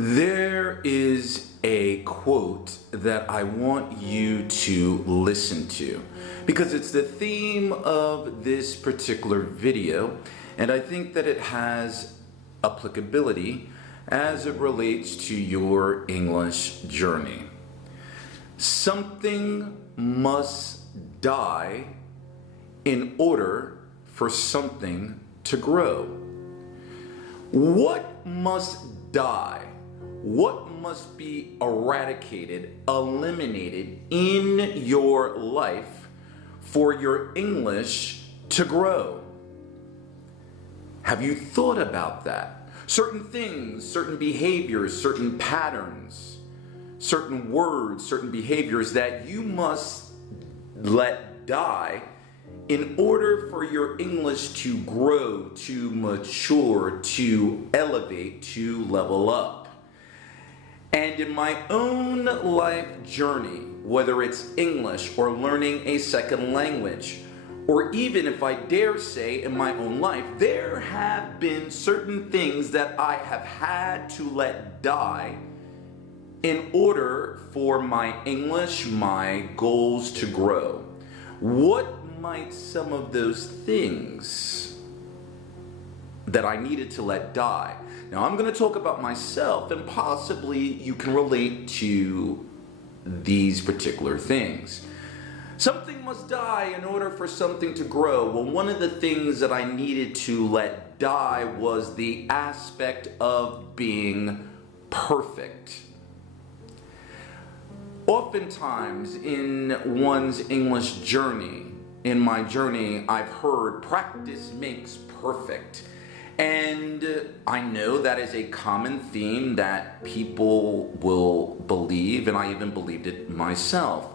There is a quote that I want you to listen to because it's the theme of this particular video, and I think that it has applicability as it relates to your English journey. Something must die in order for something to grow. What must die? What must be eradicated, eliminated in your life for your English to grow? Have you thought about that? Certain things, certain behaviors, certain patterns, certain words, certain behaviors that you must let die in order for your English to grow, to mature, to elevate, to level up. And in my own life journey, whether it's English or learning a second language, or even if I dare say in my own life, there have been certain things that I have had to let die in order for my English, my goals to grow. What might some of those things that I needed to let die? Now I'm going to talk about myself, and possibly you can relate to these particular things. Something must die in order for something to grow. Well, one of the things that I needed to let die was the aspect of being perfect. Oftentimes in one's English journey, in my journey, I've heard practice makes perfect. And I know that is a common theme that people will believe, and I even believed it myself.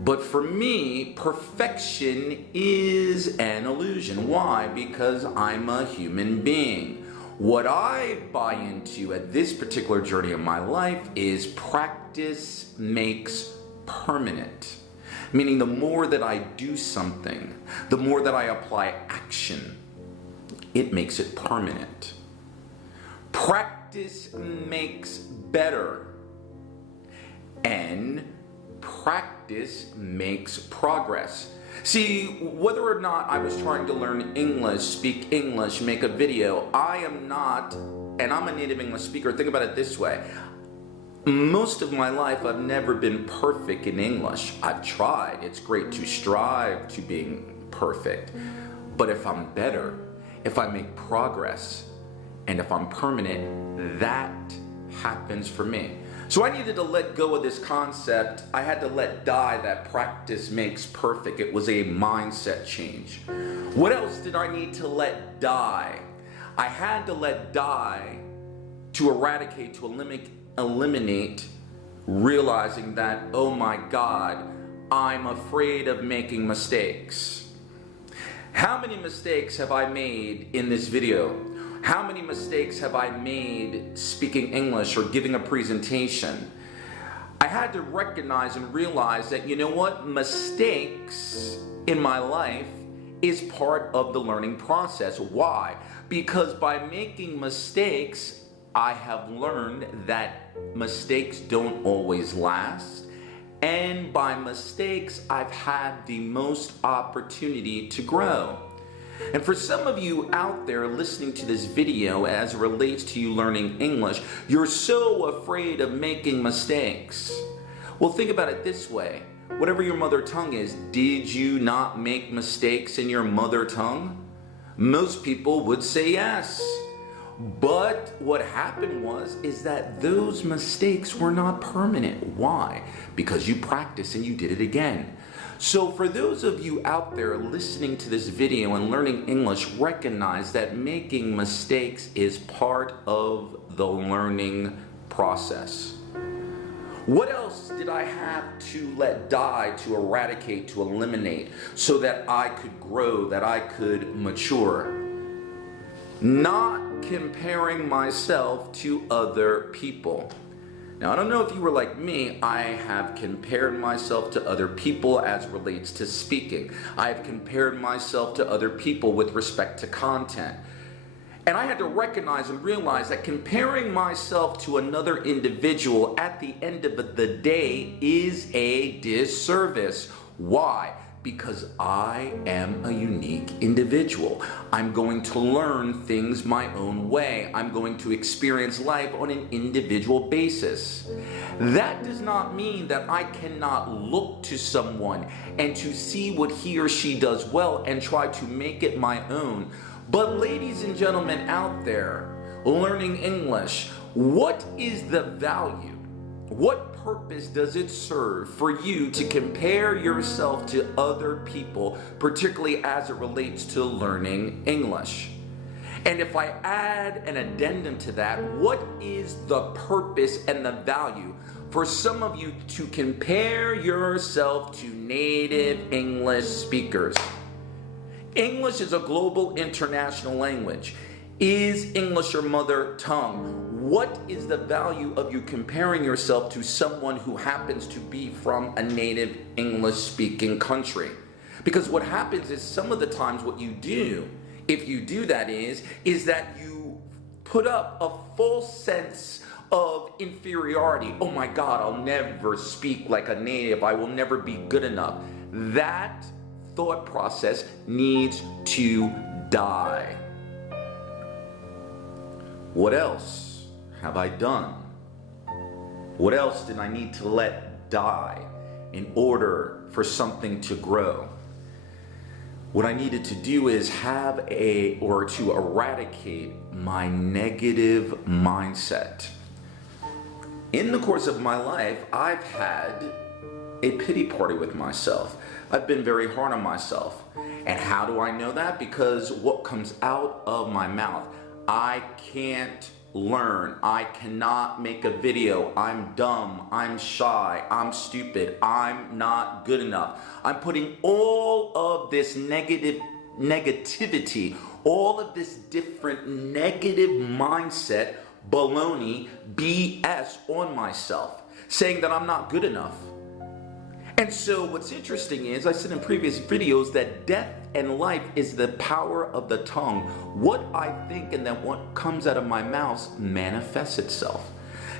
But for me, perfection is an illusion. Why? Because I'm a human being. What I buy into at this particular journey of my life is practice makes permanent. Meaning the more that I do something, the more that I apply action, it makes it permanent. Practice makes better, and practice makes progress. See, whether or not I was trying to learn English, speak English, make a video, I am not, and I'm a native English speaker. Think about it this way. Most of my life, I've never been perfect in English. I've tried. It's great to strive to being perfect. But if I'm better, if I make progress, and if I'm permanent, that happens for me. So I needed to let go of this concept. I had to let die that practice makes perfect. It was a mindset change. What else did I need to let die? I had to let die to eradicate, to eliminate, realizing that, oh my God, I'm afraid of making mistakes. How many mistakes have I made in this video? How many mistakes have I made speaking English or giving a presentation? I had to recognize and realize that, you know what? Mistakes in my life is part of the learning process. Why? Because by making mistakes, I have learned that mistakes don't always last. And by mistakes, I've had the most opportunity to grow. And for some of you out there listening to this video as it relates to you learning English, you're so afraid of making mistakes. Well, think about it this way. Whatever your mother tongue is, did you not make mistakes in your mother tongue? Most people would say yes. But what happened is that those mistakes were not permanent. Why? Because you practiced and you did it again. So for those of you out there listening to this video and learning English, recognize that making mistakes is part of the learning process. What else did I have to let die, to eradicate, to eliminate, so that I could grow, that I could mature? Not comparing myself to other people. Now, I don't know if you were like me. I have compared myself to other people as it relates to speaking. I have compared myself to other people with respect to content. And I had to recognize and realize that comparing myself to another individual at the end of the day is a disservice. Why? Because I am a unique individual. I'm going to learn things my own way. I'm going to experience life on an individual basis. That does not mean that I cannot look to someone and to see what he or she does well and try to make it my own. But ladies and gentlemen out there learning English, what is the value? What purpose does it serve for you to compare yourself to other people, particularly as it relates to learning English? And if I add an addendum to that, what is the purpose and the value for some of you to compare yourself to native English speakers? English is a global international language. Is English your mother tongue? What is the value of you comparing yourself to someone who happens to be from a native English-speaking country? Because what happens is some of the times what you do, if you do that is that you put up a false sense of inferiority. Oh my God, I'll never speak like a native. I will never be good enough. That thought process needs to die. What else have I done? What else did I need to let die in order for something to grow? What I needed to do is to eradicate my negative mindset. In the course of my life, I've had a pity party with myself. I've been very hard on myself. And how do I know that? Because what comes out of my mouth. I can't learn. I cannot make a video. I'm dumb. I'm shy. I'm stupid. I'm not good enough. I'm putting all of this negativity, all of this different negative mindset, baloney, BS on myself, saying that I'm not good enough. And so what's interesting is, I said in previous videos that death and life is the power of the tongue. What I think and then what comes out of my mouth manifests itself.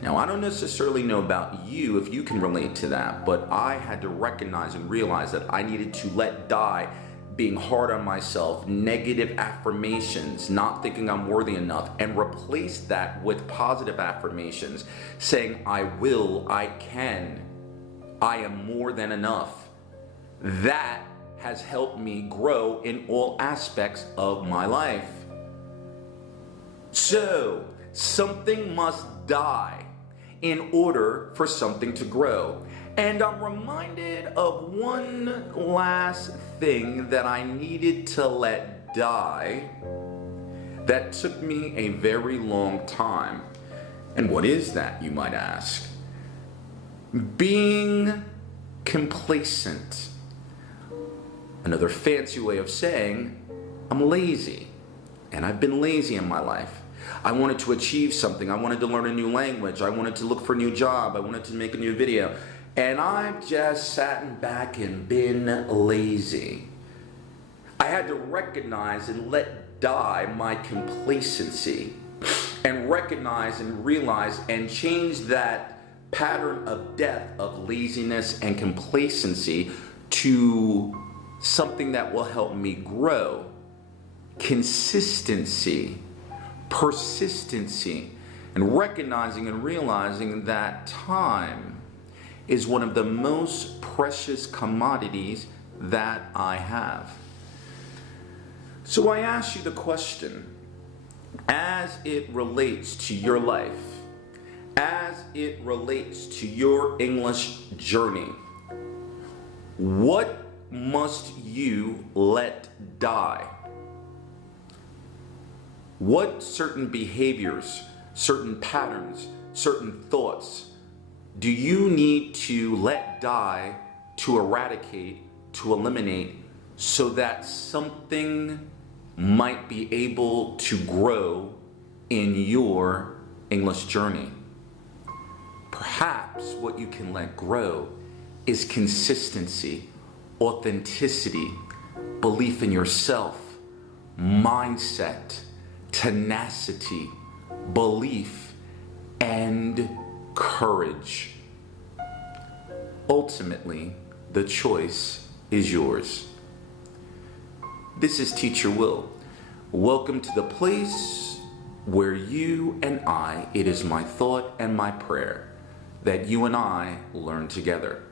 Now, I don't necessarily know about you, if you can relate to that, but I had to recognize and realize that I needed to let die being hard on myself, negative affirmations, not thinking I'm worthy enough, and replace that with positive affirmations, saying I will, I can, I am more than enough. That has helped me grow in all aspects of my life. So, something must die in order for something to grow. And I'm reminded of one last thing that I needed to let die that took me a very long time. And what is that, you might ask? Being complacent. Another fancy way of saying I'm lazy. And I've been lazy in my life. I wanted to achieve something. I wanted to learn a new language. I wanted to look for a new job. I wanted to make a new video. And I've just sat back and been lazy. I had to recognize and let die my complacency and recognize and realize and change that pattern of death of laziness and complacency to something that will help me grow. Consistency, persistency, and recognizing and realizing that time is one of the most precious commodities that I have. So I ask you the question, as it relates to your life, as it relates to your English journey, what must you let die? What certain behaviors, certain patterns, certain thoughts do you need to let die, to eradicate, to eliminate, so that something might be able to grow in your English journey? Perhaps what you can let grow is consistency, authenticity, belief in yourself, mindset, tenacity, belief, and courage. Ultimately, the choice is yours. This is Teacher Will. Welcome to the place where you and I, it is my thought and my prayer that you and I learn together.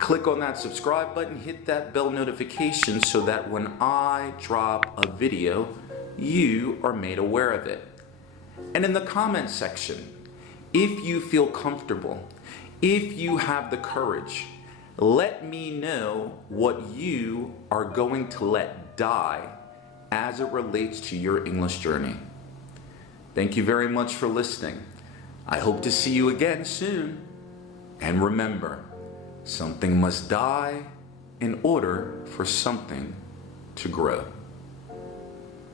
Click on that subscribe button, hit that bell notification so that when I drop a video, you are made aware of it. And in the comment section, if you feel comfortable, if you have the courage, let me know what you are going to let die as it relates to your English journey. Thank you very much for listening. I hope to see you again soon. And remember, something must die in order for something to grow.